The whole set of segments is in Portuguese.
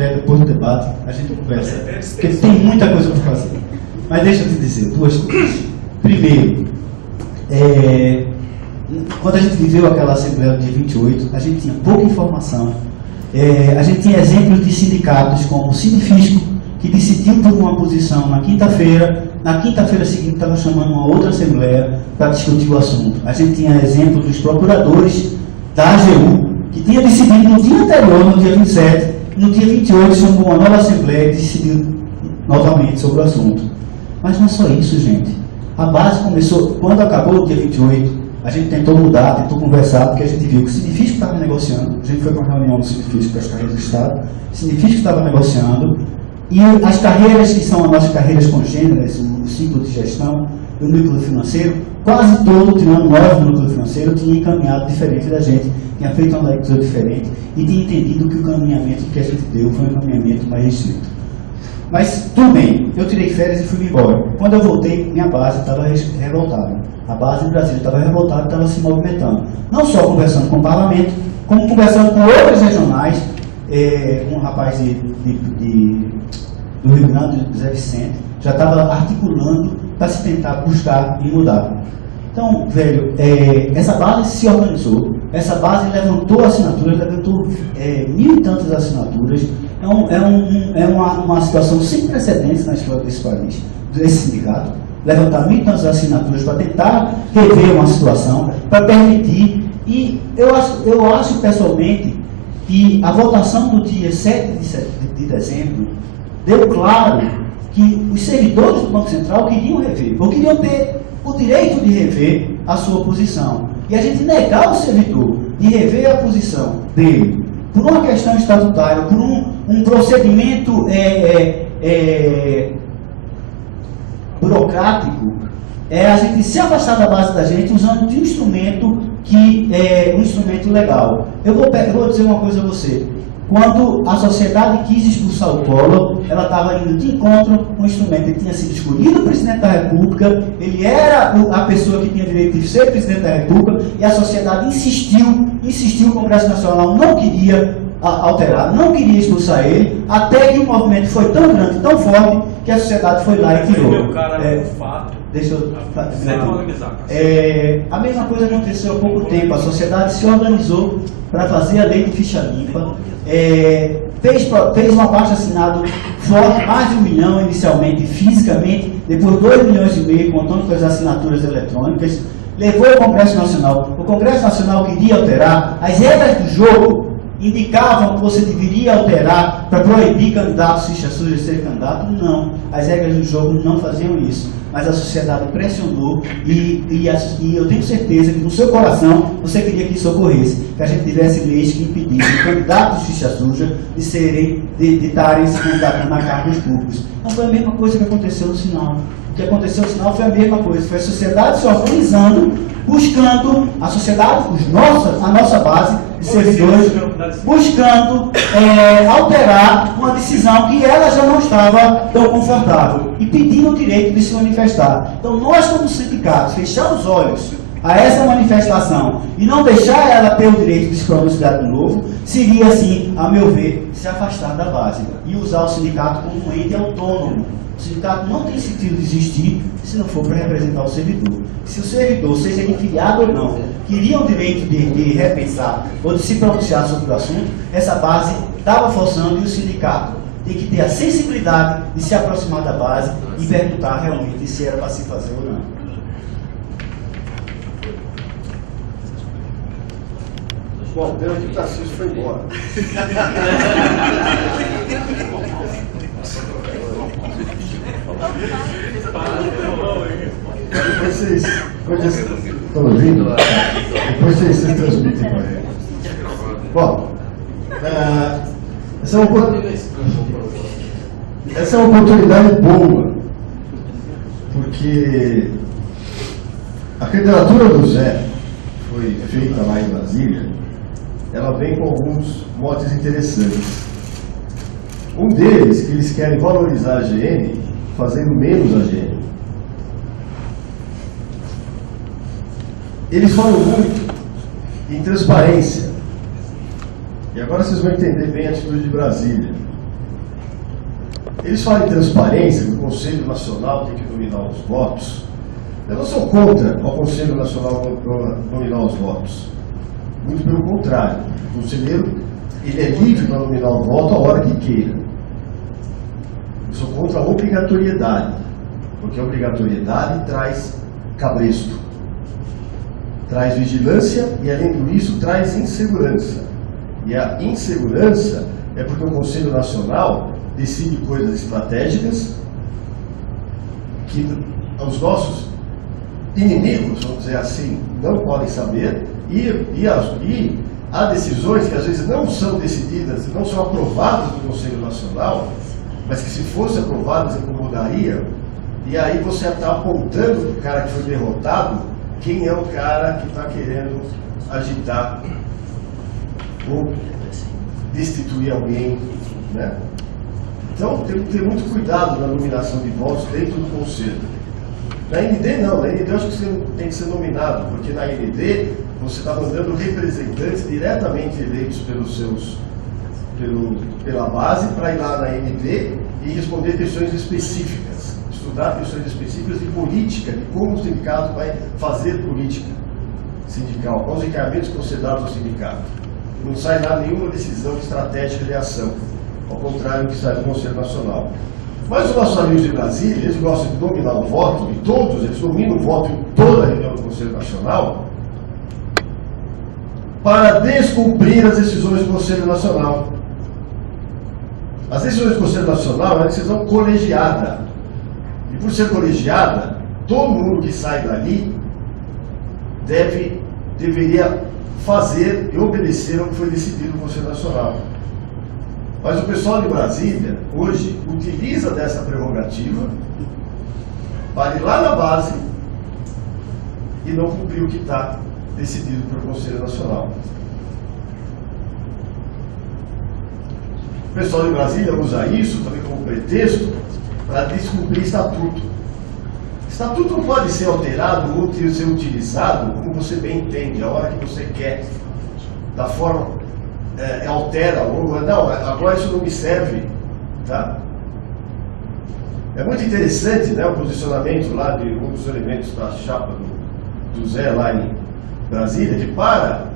puder, depois do debate, a gente conversa, porque tem muita coisa para fazer. Mas deixa eu te dizer duas coisas. Primeiro, quando a gente viveu aquela Assembleia do dia 28, a gente tinha pouca informação. A gente tinha exemplos de sindicatos como o Sinifisco, que decidiu por uma posição na quinta-feira seguinte estava chamando uma outra Assembleia para discutir o assunto. A gente tinha exemplo dos procuradores da AGU, que tinha decidido no dia anterior, no dia 27, no dia 28 chamou uma nova Assembleia e decidiu novamente sobre o assunto. Mas não é só isso, gente. A base começou, quando acabou o dia 28, a gente tentou mudar, tentou conversar, porque a gente viu que o Sinifisco estava negociando, a gente foi para uma reunião do Sinifisco, das carreiras do Estado, o Sinifisco estava negociando, e as carreiras que são as nossas carreiras congêneras, o ciclo de gestão, o núcleo financeiro, quase todo, tirando nós do núcleo financeiro, tinha encaminhado diferente da gente, tinha feito uma leitura diferente e tinha entendido que o caminhamento que a gente deu foi um caminhamento mais restrito. Mas, tudo bem, eu tirei férias e fui embora. Quando eu voltei, minha base estava revoltada. A base em Brasília estava revoltada, estava se movimentando. Não só conversando com o parlamento, como conversando com outros regionais, um rapaz do Rio Grande, José Vicente, já estava articulando para se tentar buscar e mudar. Então, velho, essa base se organizou, essa base levantou assinaturas, levantou 1.000 e tantas assinaturas. É uma situação sem precedentes na história desse país, desse sindicato, levantar 1.000 e tantas assinaturas para tentar rever uma situação, para permitir, e eu acho pessoalmente que a votação do dia 7 de dezembro deu claro que os servidores do Banco Central queriam rever, ou queriam ter o direito de rever a sua posição. E a gente negar ao servidor de rever a posição dele por uma questão estatutária, por um procedimento burocrático, a gente se afastar da base da gente usando de um instrumento que é um instrumento legal. Eu vou dizer uma coisa a você. Quando a sociedade quis expulsar o Collor, ela estava indo de encontro com o instrumento. Ele tinha sido escolhido presidente da República, ele era a pessoa que tinha direito de ser presidente da República, e a sociedade insistiu, o Congresso Nacional não queria alterar, não queria expulsar ele, até que o movimento foi tão grande, tão forte, que a sociedade foi lá e tirou. Deixa eu a mesma coisa aconteceu há pouco tempo. A sociedade se organizou para fazer a lei de ficha limpa, fez um abaixo-assinado forte, mais de 1 milhão inicialmente, fisicamente, depois 2,5 milhões, contando com as assinaturas eletrônicas, levou ao Congresso Nacional. O Congresso Nacional queria alterar as regras do jogo, indicavam que você deveria alterar para proibir candidatos ficha suja de ser candidato. Não, as regras do jogo não faziam isso, mas a sociedade pressionou e eu tenho certeza que no seu coração você queria que isso ocorresse, que a gente tivesse leis que impedissem candidatos ficha suja de estarem se candidatando a cargos públicos. Não foi a mesma coisa que aconteceu no Sinal. O que aconteceu no Sinal foi a mesma coisa, foi a sociedade se organizando, buscando a sociedade, a nossa base de servidores, buscando alterar uma decisão que ela já não estava tão confortável e pedindo o direito de se manifestar. Então nós, como sindicatos, fechar os olhos a essa manifestação e não deixar ela ter o direito de se pronunciar de novo, seria assim, a meu ver, se afastar da base e usar o sindicato como um ente autônomo. O sindicato não tem sentido de existir se não for para representar o servidor. Se o servidor, seja ele filiado ou não, queria o direito de repensar ou de se pronunciar sobre o assunto, essa base estava forçando, e o sindicato tem que ter a sensibilidade de se aproximar da base e perguntar realmente se era para se fazer ou não. Bom, pelo que o Tarcísio foi embora. Depois vocês estão ouvindo? Depois vocês transmitem para ele. Bom, essa é uma oportunidade boa, porque a candidatura do Zé foi feita lá em Brasília, ela vem com alguns motes interessantes. Um deles, que eles querem valorizar a GM, fazendo menos a GM. Eles falam muito em transparência. E agora vocês vão entender bem a atitude de Brasília. Eles falam em transparência, que o Conselho Nacional tem que nominar os votos. Eu não sou contra o Conselho Nacional nominar os votos. Muito pelo contrário. O conselheiro, ele é livre para nominar o voto a hora que queira. Eu sou contra a obrigatoriedade, porque a obrigatoriedade traz cabresto, traz vigilância e, além disso, traz insegurança. E a insegurança é porque o Conselho Nacional decide coisas estratégicas que os nossos inimigos, vamos dizer assim, não podem saber, e há decisões que às vezes não são decididas, não são aprovadas no Conselho Nacional, mas que se fossem aprovadas incomodaria, e aí você está apontando para o cara que foi derrotado quem é o cara que está querendo agitar ou destituir alguém, né? Então tem que ter muito cuidado na nominação de votos dentro do Conselho. Na AND não, na AND eu acho que você tem que ser nominado, porque na AND você está mandando representantes diretamente eleitos pela base para ir lá na AND e responder questões específicas, estudar questões específicas de política, de como o sindicato vai fazer política sindical, quais os encaminhamentos que vão ser dados ao sindicato. Não sai lá nenhuma decisão estratégica de ação, ao contrário do que sai do Conselho Nacional. Mas os nossos amigos de Brasília, eles gostam de dominar o voto, e todos, eles dominam o voto em toda a reunião do Conselho Nacional, para descumprir as decisões do Conselho Nacional. As decisões do Conselho Nacional é uma decisão colegiada. E por ser colegiada, todo mundo que sai dali deveria fazer e obedecer ao que foi decidido no Conselho Nacional. Mas o pessoal de Brasília, hoje, utiliza dessa prerrogativa para ir lá na base e não cumprir o que está decidido pelo Conselho Nacional. O pessoal de Brasília usa isso também como pretexto para descumprir estatuto. Estatuto não pode ser alterado ou ser utilizado como você bem entende, a hora que você quer, da forma altera, ou não, agora isso não me serve, tá? É muito interessante, né, o posicionamento lá de um dos elementos da chapa do Zé lá em Brasília, que para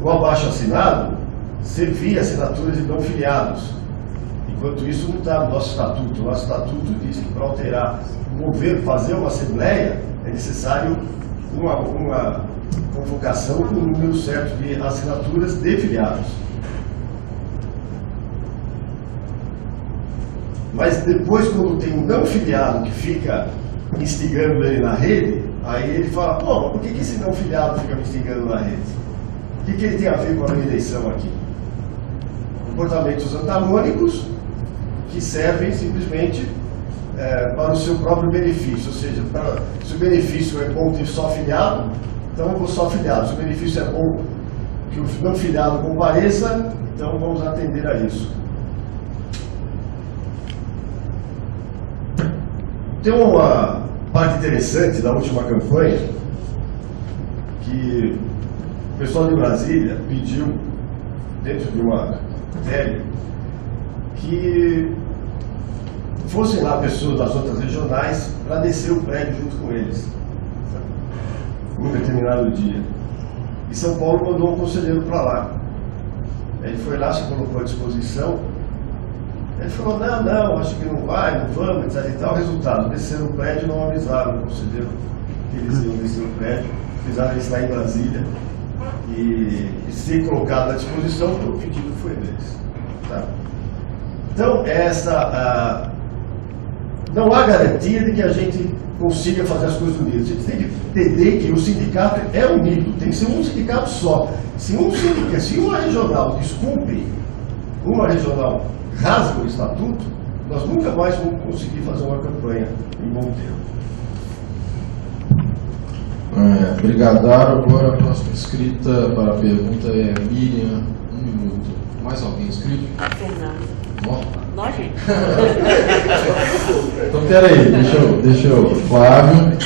o abaixo-assinado servir assinaturas de não filiados. Enquanto isso não está no nosso estatuto. O nosso estatuto diz que para alterar o governo, fazer uma assembleia, é necessário uma convocação com o número certo de assinaturas de filiados. Mas depois, quando tem um não filiado que fica instigando ele na rede, aí ele fala, pô, por que esse não filiado fica me instigando na rede? O que ele tem a ver com a minha eleição aqui? Comportamentos antagônicos que servem simplesmente para o seu próprio benefício, ou seja, se o benefício é bom ter só filiado, então eu vou só filiado. Se o benefício é bom que o não filiado compareça, então vamos atender a isso. Tem uma parte interessante da última campanha que o pessoal de Brasília pediu, dentro de uma matéria, que fossem lá pessoas das outras regionais para descer o prédio junto com eles, num determinado dia. E São Paulo mandou um conselheiro para lá. Ele foi lá, se colocou à disposição. Ele falou, não, acho que não vai, não vamos, etc. E tal. Resultado, desceram o prédio e não avisaram o conselheiro que eles iam descer o prédio. Fizeram isso lá em Brasília. E ser colocado à disposição, o pedido foi deles. Tá? Então, não há garantia de que a gente consiga fazer as coisas unidas. A gente tem que entender que o sindicato é unido, tem que ser um sindicato só. Se uma regional descumpre, uma regional rasga o estatuto, nós nunca mais vamos conseguir fazer uma campanha em bom tempo. Brigadaro. Agora a próxima inscrita para a pergunta é Miriam, 1 minuto. Mais alguém inscrito? Fernando. Nós, gente. Então, peraí, deixa eu. Flávio.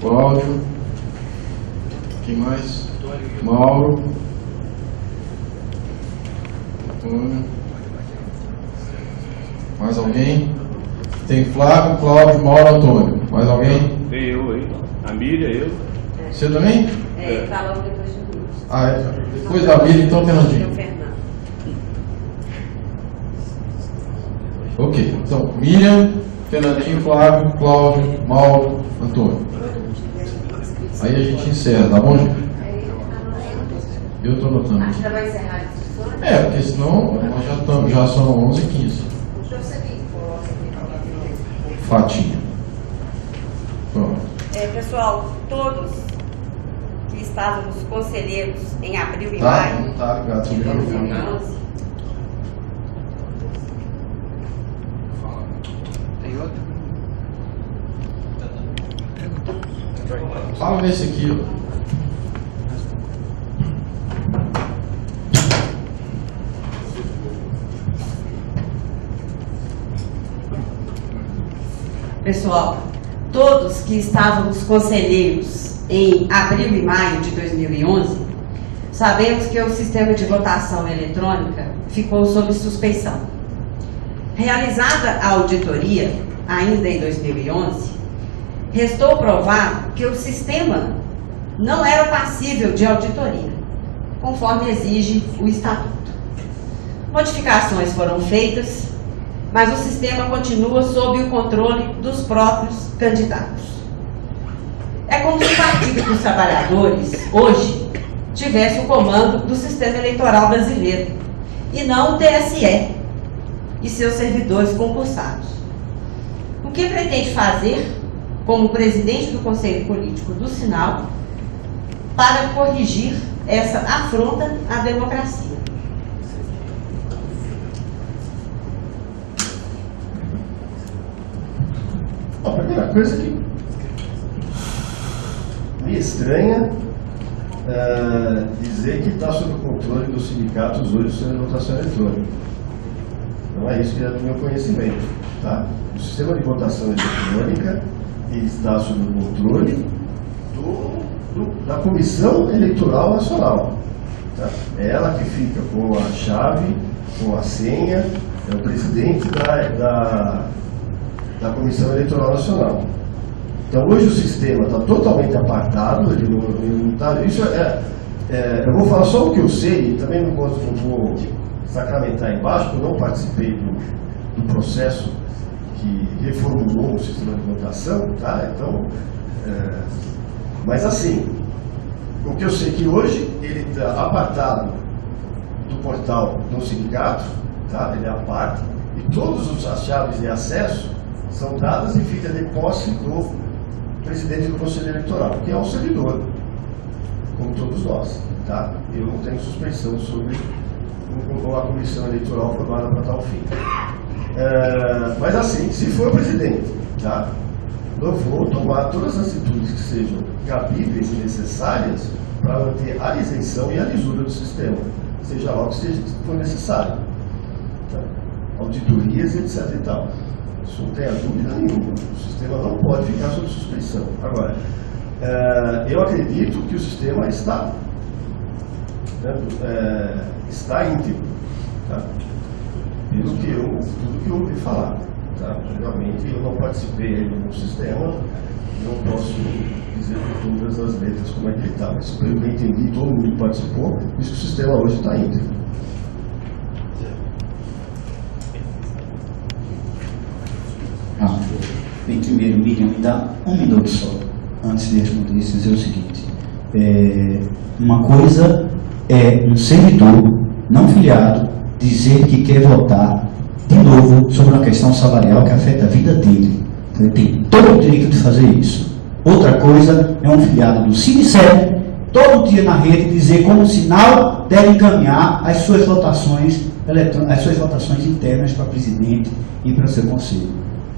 Cláudio. Quem mais? Mauro. Antônio. Mais alguém? Tem Flávio, Cláudio, Mauro, Antônio. Mais alguém? Tem eu aí. A Miriam, eu. Você também? Tá logo depois de mim. Ah, é. Depois da Miriam, então, Fernandinho. O Fernando. Ok, então, Miriam, Fernandinho, Flávio, Cláudio, Mauro, Antônio. Aí a gente encerra, tá bom, gente? Eu estou anotando. Acho que já vai encerrar a discussão. Porque senão nós já são 11h15. Fatinha. Pronto. Pessoal, todos que estávamos conselheiros em abril e Tá? maio Não tá ligado de sobre o microfone. 2011, Fala nesse aqui, ó. pessoal, todos que estávamos conselheiros em abril e maio de 2011, sabemos que o sistema de votação eletrônica ficou sob suspeição. Realizada a auditoria, ainda em 2011, restou provar que o sistema não era passível de auditoria, conforme exige o Estatuto. Modificações foram feitas, mas o sistema continua sob o controle dos próprios candidatos. É como se o Partido dos Trabalhadores, hoje, tivesse o comando do sistema eleitoral brasileiro, e não o TSE e seus servidores concursados. O que pretende fazer, como presidente do Conselho Político do Sinal, para corrigir essa afronta à democracia? A primeira coisa que me estranha dizer que está sob o controle dos sindicatos hoje sobre a votação eletrônica. Não é isso que é do meu conhecimento. Tá? O sistema de votação eletrônica ele está sob o controle da Comissão Eleitoral Nacional. Tá? É ela que fica com a chave, com a senha, é o presidente da Comissão Eleitoral Nacional. Então, hoje o sistema está totalmente apartado, ele não está... Isso eu vou falar só o que eu sei, e também não vou sacramentar embaixo, porque eu não participei do processo que reformulou o sistema de votação, tá? Então, mas assim, o que eu sei é que hoje ele está apartado do portal do sindicato, tá? Ele aparta, e todas as chaves de acesso são dadas e fica de posse do presidente do Conselho Eleitoral, que é um servidor, como todos nós. Tá? Eu não tenho suspeição sobre a comissão eleitoral formada para tal fim. Mas assim, se for presidente, tá? Eu vou tomar todas as atitudes que sejam cabíveis e necessárias para manter a isenção e a lisura do sistema, seja lá o que for necessário. Tá? Auditorias, etc. e tal. Isso não tenha dúvida nenhuma. O sistema não pode ficar sob suspeição. Agora, eu acredito que o sistema está íntegro, tá? Tudo que eu ouvi falar. Tá? Realmente, eu não participei do sistema, não posso dizer por todas as letras como é que ele está, mas pelo que eu entendi, todo mundo participou, isso que o sistema hoje está íntegro. Bem, primeiro, Miriam, me dá um minuto só, antes de responder isso, dizer o seguinte. Uma coisa é um servidor não filiado dizer que quer votar de novo sobre uma questão salarial que afeta a vida dele. Então, ele tem todo o direito de fazer isso. Outra coisa é um filiado do Sindicerp, todo dia na rede, dizer como sinal deve encaminhar as suas votações internas para presidente e para o seu conselho.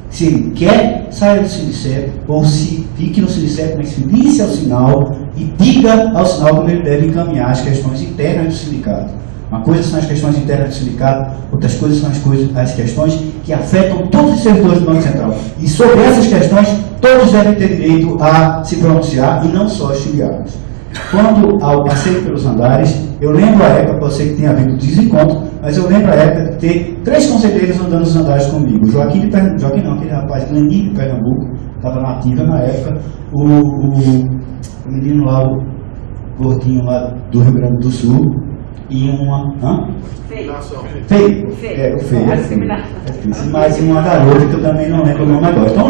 Se ele quer, saia do Sindicerp, ou se fique no Sindicerp, mas filie-se ao sinal e diga ao sinal como ele deve encaminhar as questões internas do sindicato. Uma coisa são as questões internas do sindicato, outras coisas são as questões que afetam todos os servidores do Banco Central. E sobre essas questões, todos devem ter direito a se pronunciar, e não só os filiados. Quanto ao passeio pelos andares, eu lembro a época, você que tem havido desencontro, mas eu lembro a época de ter 3 conselheiros andando nos andares comigo. O Joaquim de Pernambuco, Joaquim não, aquele rapaz, Gleninho de Pernambuco, estava na ativa na época. O menino lá, o gordinho lá do Rio Grande do Sul, e uma... Feio. É, o feio. Mas uma garota que eu também não lembro o nome agora. Então,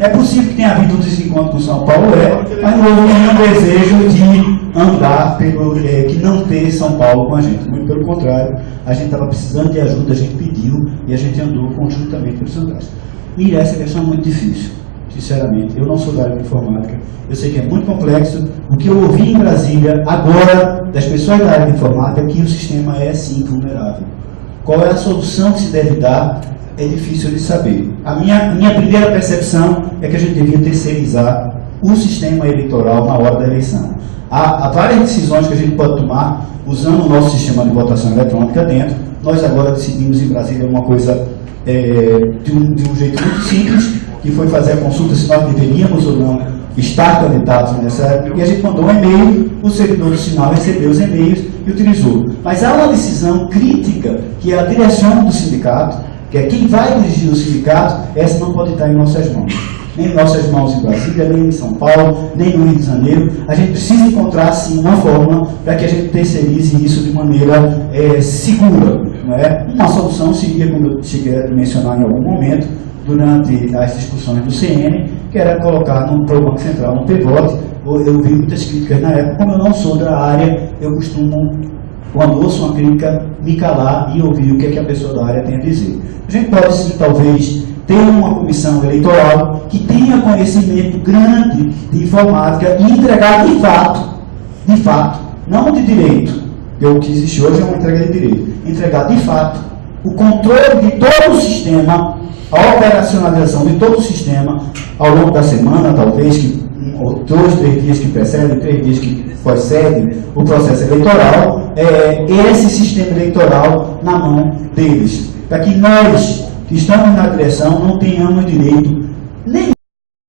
é possível que tenha havido um desencontro com São Paulo, mas não houve nenhum desejo de andar pelo que não ter São Paulo com a gente. Muito pelo contrário, a gente estava precisando de ajuda, a gente pediu e a gente andou conjuntamente pelos andares. E essa questão é muito difícil, sinceramente. Eu não sou da área de informática, eu sei que é muito complexo. O que eu ouvi em Brasília agora das pessoas da área de informática é que o sistema é sim vulnerável. Qual é a solução que se deve dar? É difícil de saber. A minha primeira percepção é que a gente devia terceirizar o sistema eleitoral na hora da eleição. Há várias decisões que a gente pode tomar usando o nosso sistema de votação eletrônica dentro. Nós agora decidimos em Brasília uma coisa de um jeito muito simples, que foi fazer a consulta se nós deveríamos ou não estar candidatos nessa época, e a gente mandou um e-mail, o servidor do sinal recebeu os e-mails e utilizou. Mas há uma decisão crítica, que é a direção do sindicato, que é quem vai dirigir o sindicato, essa não pode estar em nossas mãos. Nem em nossas mãos em Brasília, nem em São Paulo, nem no Rio de Janeiro. A gente precisa encontrar, sim, uma forma para que a gente terceirize isso de maneira segura. Não é? Uma solução seria, como eu cheguei a mencionar em algum momento, durante as discussões do CN, que era colocar para o Banco Central um pivote. Eu vi muitas críticas na época, como eu não sou da área, eu costumo, quando ouço uma crítica, me calar e ouvir o que, é que a pessoa da área tem a dizer. A gente pode sim, talvez, ter uma comissão eleitoral que tenha conhecimento grande de informática e entregar de fato, não de direito, porque o que existe hoje é uma entrega de direito, entregar de fato o controle de todo o sistema, a operacionalização de todo o sistema ao longo da semana, talvez, ou 2, 3 dias que precedem, 3 dias que precedem o processo eleitoral, esse sistema eleitoral na mão deles, para que nós, que estamos na direção, não tenhamos direito nenhum